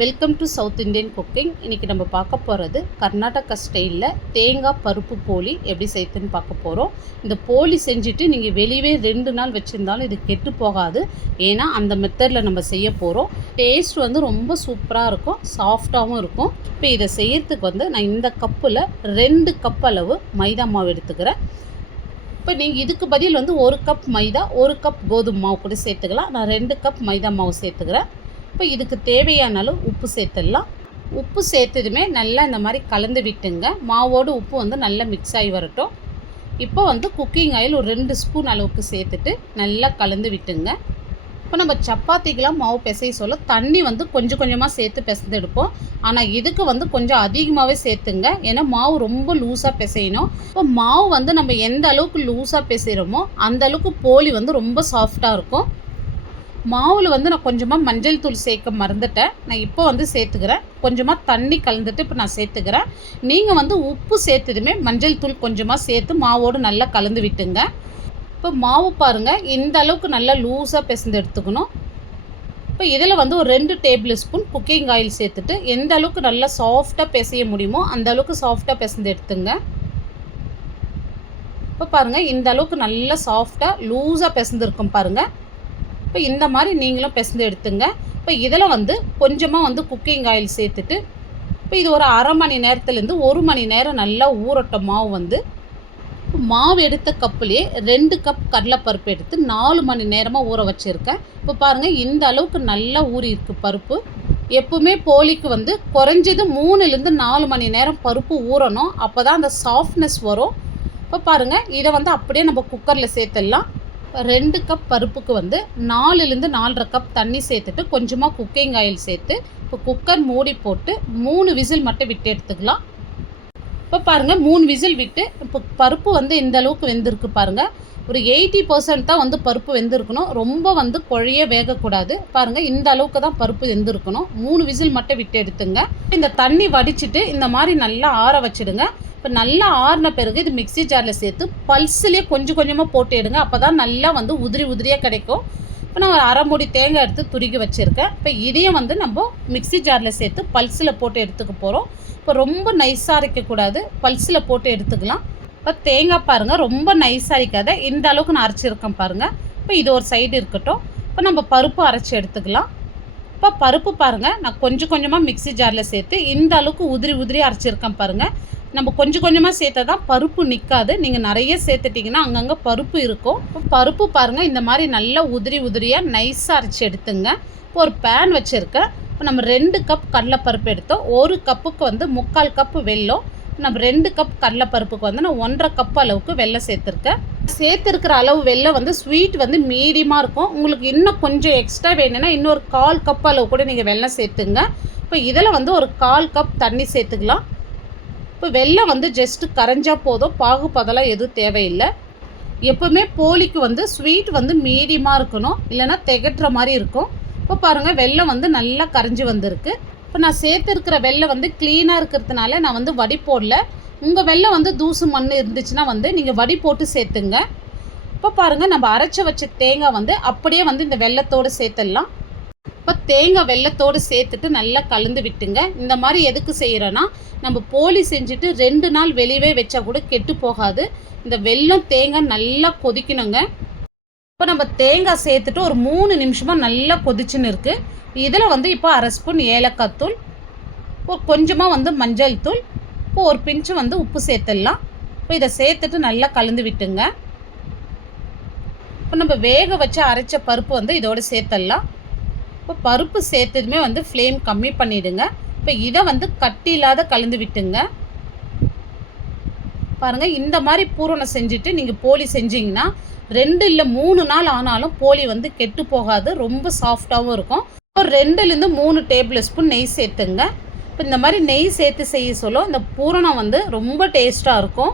Welcome to south Indian cooking. இன்றைக்கி நம்ம பார்க்க போகிறது கர்நாடகா ஸ்டைலில் தேங்காய் பருப்பு போலி எப்படி செய்யுதுன்னு பார்க்க போகிறோம். இந்த போலி செஞ்சுட்டு நீங்கள் வெளியே 2 நாள் வச்சுருந்தாலும் இது கெட்டு போகாது. ஏன்னா அந்த மெத்தடில் நம்ம செய்ய போகிறோம். டேஸ்ட் வந்து ரொம்ப சூப்பராக இருக்கும், சாஃப்டாகவும் இருக்கும். இப்போ இதை செய்யறதுக்கு நான் இந்த கப்பில் 2 கப் அளவு மைதா மாவு எடுத்துக்கிறேன். இப்போ நீங்கள் இதுக்கு பதில் 1 கப் மைதா 1 கப் கோதுமை மாவு கூட சேர்த்துக்கலாம். நான் 2 கப் மைதா மாவு சேர்த்துக்கிறேன். இப்போ இதுக்கு தேவையான அளவு உப்பு சேர்த்துடலாம். உப்பு சேர்த்ததுமே நல்லா இந்த மாதிரி கலந்து விட்டுங்க. மாவோடு உப்பு நல்லா மிக்ஸ் ஆகி வரட்டும். இப்போ குக்கிங் ஆயில் ஒரு 2 ஸ்பூன் அளவுக்கு சேர்த்துட்டு நல்லா கலந்து விட்டுங்க. இப்போ நம்ம சப்பாத்திக்கெலாம் மாவு பிசைய சொல்ல தண்ணி கொஞ்சம் கொஞ்சமாக சேர்த்து பிசைந்து எடுப்போம். ஆனால் இதுக்கு கொஞ்சம் அதிகமாகவே சேர்த்துங்க. ஏன்னா மாவு ரொம்ப லூஸாக பிசையணும். இப்போ மாவு நம்ம எந்த அளவுக்கு லூஸாக பிசைகிறோமோ அந்த அளவுக்கு போலி ரொம்ப சாஃப்டாக இருக்கும். மாவில் நான் கொஞ்சமாக மஞ்சள் தூள் சேர்க்க மறந்துட்டேன். நான் இப்போ சேர்த்துக்கிறேன். கொஞ்சமாக தண்ணி கலந்துட்டு இப்போ நான் சேர்த்துக்கிறேன். நீங்கள் உப்பு சேர்த்ததுமே மஞ்சள் தூள் கொஞ்சமாக சேர்த்து மாவோடு நல்லா கலந்து விட்டுங்க. இப்போ மாவு பாருங்கள், இந்த அளவுக்கு நல்லா லூஸாக பிசைந்து எடுத்துக்கணும். இப்போ இதில் ஒரு 2 டேபிள் ஸ்பூன் குக்கிங் ஆயில் சேர்த்துட்டு எந்த அளவுக்கு நல்லா சாஃப்டாக பிசைய முடியுமோ அந்த அளவுக்கு சாஃப்டாக பிசைந்து எடுத்துங்க. இப்போ பாருங்கள், இந்த அளவுக்கு நல்லா சாஃப்டாக லூஸாக பிசைந்துருக்கும் பாருங்கள். இப்போ இந்த மாதிரி நீங்களும் பிசைந்து எடுத்துங்க. இப்போ இதில் கொஞ்சமாக குக்கிங் ஆயில் சேர்த்துட்டு இப்போ இது ஒரு அரை மணி நேரத்துலேருந்து 1 மணி நேரம் நல்லா ஊறட்டும். மாவு எடுத்த கப்புலேயே 2 கப் கடலைப்பருப்பு எடுத்து 4 மணி நேரமாக ஊற வச்சுருக்கேன். இப்போ பாருங்கள், இந்த அளவுக்கு நல்லா ஊறி இருக்குது பருப்பு. எப்பவுமே போலிக்கு குறைஞ்சது 3லேருந்து 4 மணி நேரம் பருப்பு ஊறணும். அப்போ தான் அந்த சாஃப்ட்னஸ் வரும். இப்போ பாருங்கள், இதை அப்படியே நம்ம குக்கரில் சேர்த்துடலாம். 2 கப் பருப்புக்கு 4லேருந்து 4.5 கப் தண்ணி சேர்த்துட்டு கொஞ்சமாக குக்கிங் ஆயில் சேர்த்து இப்போ குக்கர் மூடி போட்டு 3 விசில் மட்டும் விட்டு எடுத்துக்கலாம். இப்போ பாருங்கள், 3 விசில் விட்டு இப்போ பருப்பு இந்த அளவுக்கு வெந்திருக்கு பாருங்கள். ஒரு 80% தான் பருப்பு வெந்திருக்கணும். ரொம்ப குழைய வேகக்கூடாது. பாருங்கள், இந்த அளவுக்கு தான் பருப்பு வெந்திருக்கணும். 3 விசில் மட்டும் விட்டு எடுத்துங்க. இந்த தண்ணி வடிச்சிட்டு இந்த மாதிரி நல்லா ஆற வச்சுடுங்க. இப்போ நல்லா ஆறின பிறகு இது மிக்ஸி ஜாரில் சேர்த்து பல்ஸ்லேயே கொஞ்சம் கொஞ்சமாக போட்டு எடுங்க. அப்போ தான் நல்லா உதிரி உதிரியாக கிடைக்கும். இப்போ நான் ஒரு அரை மூடி தேங்காய் எடுத்து துருகி வச்சுருக்கேன். இப்போ இதையும் நம்ம மிக்ஸி ஜாரில் சேர்த்து பல்ஸில் போட்டு எடுத்துக்க போகிறோம். இப்போ ரொம்ப நைஸாக அரைக்கக்கூடாது, பல்ஸில் போட்டு எடுத்துக்கலாம். இப்போ தேங்காய் பாருங்கள், ரொம்ப நைஸாக அரைக்காத, இந்த அளவுக்கு நான் அரைச்சிருக்கேன் பாருங்கள். இப்போ இது ஒரு சைடு இருக்கட்டும். இப்போ நம்ம பருப்பு அரைச்சி எடுத்துக்கலாம். இப்போ பருப்பு பாருங்கள், நான் கொஞ்சம் கொஞ்சமாக மிக்ஸி ஜாரில் சேர்த்து இந்த அளவுக்கு உதிரி உதிரி அரைச்சிருக்கேன் பாருங்கள். நம்ம கொஞ்சம் கொஞ்சமாக சேர்த்தா தான் பருப்பு நிற்காது. நீங்கள் நிறைய சேர்த்துட்டிங்கன்னா அங்கங்கே பருப்பு இருக்கும். இப்போ பருப்பு பாருங்கள், இந்த மாதிரி நல்லா உதிரி உதிரியாக நைஸாக அரைச்சி எடுத்துங்க. இப்போ ஒரு பேன் வச்சுருக்கேன். இப்போ நம்ம 2 கப் கடலைப்பருப்பு எடுத்தோம். 1 கப்புக்கு 3/4 கப்பு வெல்லம். நம்ம 2 கப் கடலைப்பருப்புக்கு நான் 1.5 கப் அளவுக்கு வெல்லம் சேர்த்துருக்கேன். சேர்த்துருக்கிற அளவு வெல்லம் ஸ்வீட் மீடியமாக இருக்கும். உங்களுக்கு இன்னும் கொஞ்சம் எக்ஸ்ட்ரா வேணும்னா இன்னொரு 1/4 கப் அளவு கூட நீங்கள் வெல்லம் சேர்த்துங்க. இப்போ இதில் ஒரு 1/4 கப் தண்ணி சேர்த்துக்கலாம். இப்போ வெல்லம் ஜஸ்ட்டு கரைஞ்சா போதும், பாகு பதெல்லாம் எதுவும் தேவையில்லை. எப்போவுமே போலிக்கு ஸ்வீட் மீடியமாக இருக்கணும், இல்லைனா திகட்டுற மாதிரி இருக்கும். இப்போ பாருங்கள், வெல்லம் நல்லா கரைஞ்சி வந்திருக்கு. இப்போ நான் சேர்த்துருக்கிற வெல்லம் க்ளீனாக இருக்கிறதுனால நான் வடி போடல. உங்கள் வெல்லம் தூசு மண் இருந்துச்சுன்னா நீங்கள் வடி போட்டு சேர்த்துங்க. இப்போ பாருங்கள், நம்ம அரைச்சி வச்ச தேங்காய் அப்படியே இந்த வெல்லத்தோடு சேர்த்துடலாம். இப்போ தேங்காய் வெல்லத்தோடு சேர்த்துட்டு நல்லா கலந்து விட்டுங்க. இந்த மாதிரி எதுக்கு செய்கிறோன்னா, நம்ம போலி செஞ்சுட்டு 2 நாள் வெளியே வச்சா கூட கெட்டு போகாது. இந்த வெல்லம் தேங்காய் நல்லா கொதிக்கணுங்க. இப்போ நம்ம தேங்காய் சேர்த்துட்டு ஒரு 3 நிமிஷமாக நல்லா கொதிச்சுன்னு இருக்குது. இதில் இப்போ அரை ஸ்பூன் ஏலக்காய் தூள், ஒரு கொஞ்சமாக மஞ்சள் தூள், இப்போ ஒரு பிஞ்சு உப்பு சேர்த்துடலாம். இப்போ இதை சேர்த்துட்டு நல்லா கலந்து விட்டுங்க. இப்போ நம்ம வேக வச்சு அரைச்ச பருப்பு இதோடு சேர்த்துடலாம். இப்போ பருப்பு சேர்த்ததுமே ஃப்ளேம் கம்மி பண்ணிவிடுங்க. இப்போ இதை கட்டி இல்லாத கலந்து விட்டுங்க. பாருங்கள், இந்த மாதிரி பூரணம் செஞ்சுட்டு நீங்கள் போலி செஞ்சிங்கன்னா 2 இல்லை 3 நாள் ஆனாலும் போலி கெட்டு போகாது, ரொம்ப சாஃப்டாகவும் இருக்கும். ஒரு 2லேருந்து 3 டேபிள் ஸ்பூன் நெய் சேர்த்துங்க. இப்போ இந்த மாதிரி நெய் சேர்த்து செய்ய சொல்லும் இந்த பூரணம் ரொம்ப டேஸ்ட்டாக இருக்கும்.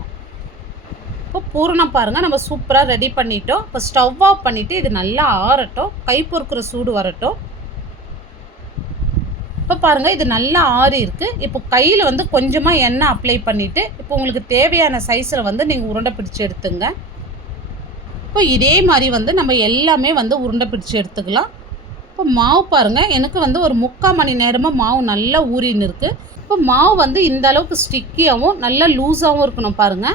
இப்போ பூரணம் பாருங்கள், நம்ம சூப்பராக ரெடி பண்ணிட்டோம். இப்போ ஸ்டவ் ஆஃப் பண்ணிவிட்டு இது நல்லா ஆறட்டும், கை பொறுக்கிற சூடு வரட்டும். இப்போ பாருங்கள், இது நல்லா ஆறி இருக்குது. இப்போ கையில் கொஞ்சமாக எண்ணெய் அப்ளை பண்ணிவிட்டு இப்போ உங்களுக்கு தேவையான சைஸில் நீங்கள் உருண்டை பிடிச்சி எடுத்துங்க. இப்போ இதே மாதிரி நம்ம எல்லாமே உருண்டை பிடிச்சி எடுத்துக்கலாம். இப்போ மாவு பாருங்கள், எனக்கு வந்து ஒரு 3/4 மணி நேரமாக மாவு நல்லா ஊறின்னு இருக்குது. இப்போ மாவு வந்து இந்த அளவுக்கு ஸ்டிக்கியாகவும் நல்லா லூஸாகவும் இருக்கணும் பாருங்கள்.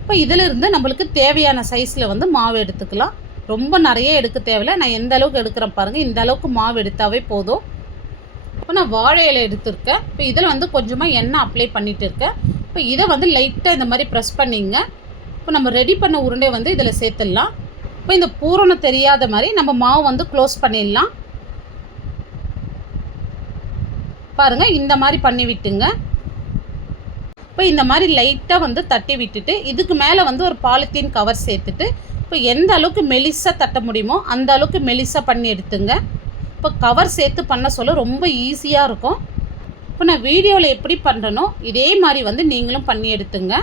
இப்போ இதிலிருந்து நம்மளுக்கு தேவையான சைஸில் வந்து மாவு எடுத்துக்கலாம். ரொம்ப நிறைய எடுக்க தேவையில்லை. நான் எந்த அளவுக்கு எடுக்கிறேன் பாருங்கள், இந்த அளவுக்கு மாவு எடுத்தாவே போதும். இப்போ நான் வாழை இலை எடுத்துருக்கேன். இப்போ இதில் வந்து கொஞ்சமாக எண்ணெய் அப்ளை பண்ணிகிட்டு இருக்கேன். இப்போ இதை வந்து லைட்டாக இந்த மாதிரி ப்ரெஸ் பண்ணிங்க. இப்போ நம்ம ரெடி பண்ண உருண்டை வந்து இதில் சேர்த்துடலாம். இப்போ இந்த பூரணம் தெரியாத மாதிரி நம்ம மாவு வந்து க்ளோஸ் பண்ணிடலாம். பாருங்கள், இந்த மாதிரி பண்ணி விட்டுங்க. இப்போ இந்த மாதிரி லைட்டாக வந்து தட்டி விட்டுட்டு இதுக்கு மேலே வந்து ஒரு பாலித்தீன் கவர் சேர்த்துட்டு இப்போ எந்த அளவுக்கு மெலிசாக தட்ட முடியுமோ அந்த அளவுக்கு மெலிசாக பண்ணி எடுத்துங்க. இப்போ கவர் சேர்த்து பண்ண சொல்ல ரொம்ப ஈஸியாக இருக்கும். இப்போ நான் வீடியோவில் எப்படி பண்ணுறனோ இதே மாதிரி வந்து நீங்களும் பண்ணி எடுத்துங்க.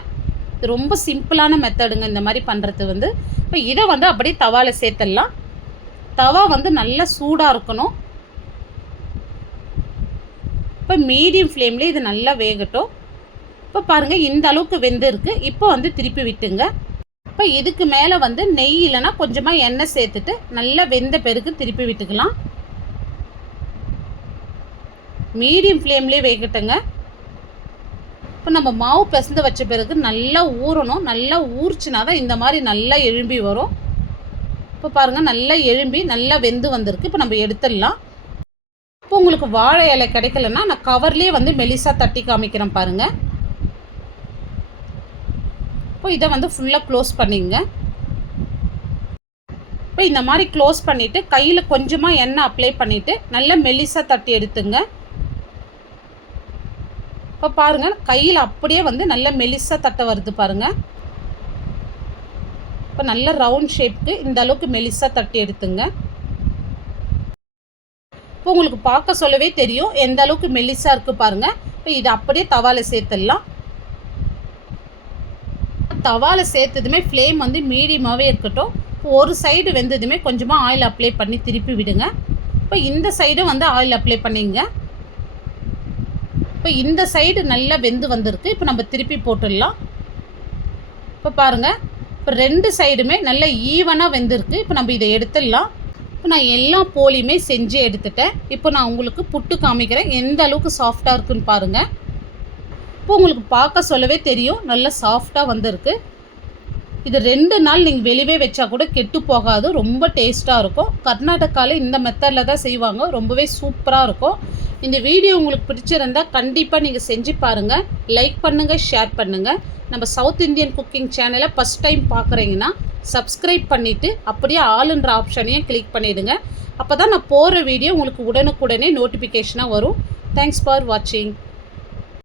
இது ரொம்ப சிம்பிளான மெத்தடுங்க இந்த மாதிரி பண்ணுறது வந்து. இப்போ இதை வந்து அப்படியே தவாவில் சேர்த்துடலாம். தவா வந்து நல்லா சூடாக இருக்கணும். இப்போ மீடியம் ஃப்ளேம்லேயே இது நல்லா வேகட்டும். இப்போ பாருங்கள், இந்த அளவுக்கு வெந்து இருக்குது. இப்போ வந்து திருப்பி விட்டுங்க. இப்போ இதுக்கு மேலே வந்து நெய் இல்லைன்னா கொஞ்சமாக எண்ணெய் சேர்த்துட்டு நல்லா வெந்த பிறகு திருப்பி விட்டுக்கலாம். மீடியம் ஃப்ளேம்லேயே வேகட்டுங்க. இப்போ நம்ம மாவு பிசைந்து வச்ச பிறகு நல்லா ஊறணும். நல்லா ஊறிச்சினா தான் இந்த மாதிரி நல்லா எழும்பி வரும். இப்போ பாருங்கள், நல்லா எழும்பி நல்லா வெந்து வந்திருக்கு. இப்போ நம்ம எடுத்துடலாம். இப்போ உங்களுக்கு வாழை இலை கிடைக்கலன்னா நான் கவர்லேயே வந்து மெலிசாக தட்டி காமிக்கிறேன் பாருங்கள். இப்போ இதை வந்து ஃபுல்லாக க்ளோஸ் பண்ணிங்க. இப்போ இந்த மாதிரி க்ளோஸ் பண்ணிவிட்டு கையில் கொஞ்சமாக எண்ணெய் அப்ளை பண்ணிவிட்டு நல்லா மெலிசாக தட்டி எடுத்துங்க. இப்போ பாருங்கள், கையில் அப்படியே வந்து நல்லா மெலிசாக தட்ட வருது பாருங்கள். இப்போ நல்ல ரவுண்ட் ஷேப்புக்கு இந்த அளவுக்கு மெலிசாக தட்டி எடுத்துங்க. இப்போ உங்களுக்கு பார்க்க சொல்லவே தெரியும் எந்த அளவுக்கு மெலிசாக இருக்குது பாருங்கள். இப்போ இதை அப்படியே தவாவில் சேர்த்துடலாம். தவாவில் சேர்த்ததுமே ஃப்ளேம் வந்து மீடியமாகவே இருக்கட்டும். இப்போ ஒரு சைடு வெந்ததுமே கொஞ்சமாக ஆயில் அப்ளை பண்ணி திருப்பி விடுங்க. இப்போ இந்த சைடும் வந்து ஆயில் அப்ளை பண்ணிங்க. இப்போ இந்த சைடு நல்லா வெந்து வந்திருக்கு. இப்போ நம்ம திருப்பி போட்டுடலாம். இப்போ பாருங்கள், இப்போ 2 சைடுமே நல்லா ஈவனாக வெந்திருக்கு. இப்போ நம்ம இதை எடுத்துடலாம். இப்போ நான் எல்லா போலியுமே செஞ்சு எடுத்துட்டேன். இப்போ நான் உங்களுக்கு புட்டு காமிக்கிறேன் எந்த அளவுக்கு சாஃப்டாக இருக்குன்னு பாருங்கள். இப்போ உங்களுக்கு பார்க்க சொல்லவே தெரியும் நல்லா சாஃப்டாக வந்திருக்கு. இது 2 நாள் நீங்கள் வெளியே வச்சா கூட கெட்டு போகாது. ரொம்ப டேஸ்ட்டாக இருக்கும். கர்நாடகாவில் இந்த மெத்தடில் தான் செய்வாங்க. ரொம்பவே சூப்பராக இருக்கும். இந்த வீடியோ உங்களுக்கு பிடிச்சிருந்தால் கண்டிப்பாக நீங்கள் செஞ்சு பாருங்கள். லைக் பண்ணுங்கள், ஷேர் பண்ணுங்கள். நம்ம சவுத் இந்தியன் குக்கிங் சேனலை ஃபஸ்ட் டைம் பார்க்குறீங்கன்னா சப்ஸ்கிரைப் பண்ணிவிட்டு அப்படியே ஆளுன்ற ஆப்ஷனையும் கிளிக் பண்ணிவிடுங்க. அப்போ தான் நான் போகிற வீடியோ உங்களுக்கு உடனுக்குடனே நோட்டிஃபிகேஷனாக வரும். தேங்க்ஸ் ஃபார் வாட்சிங்.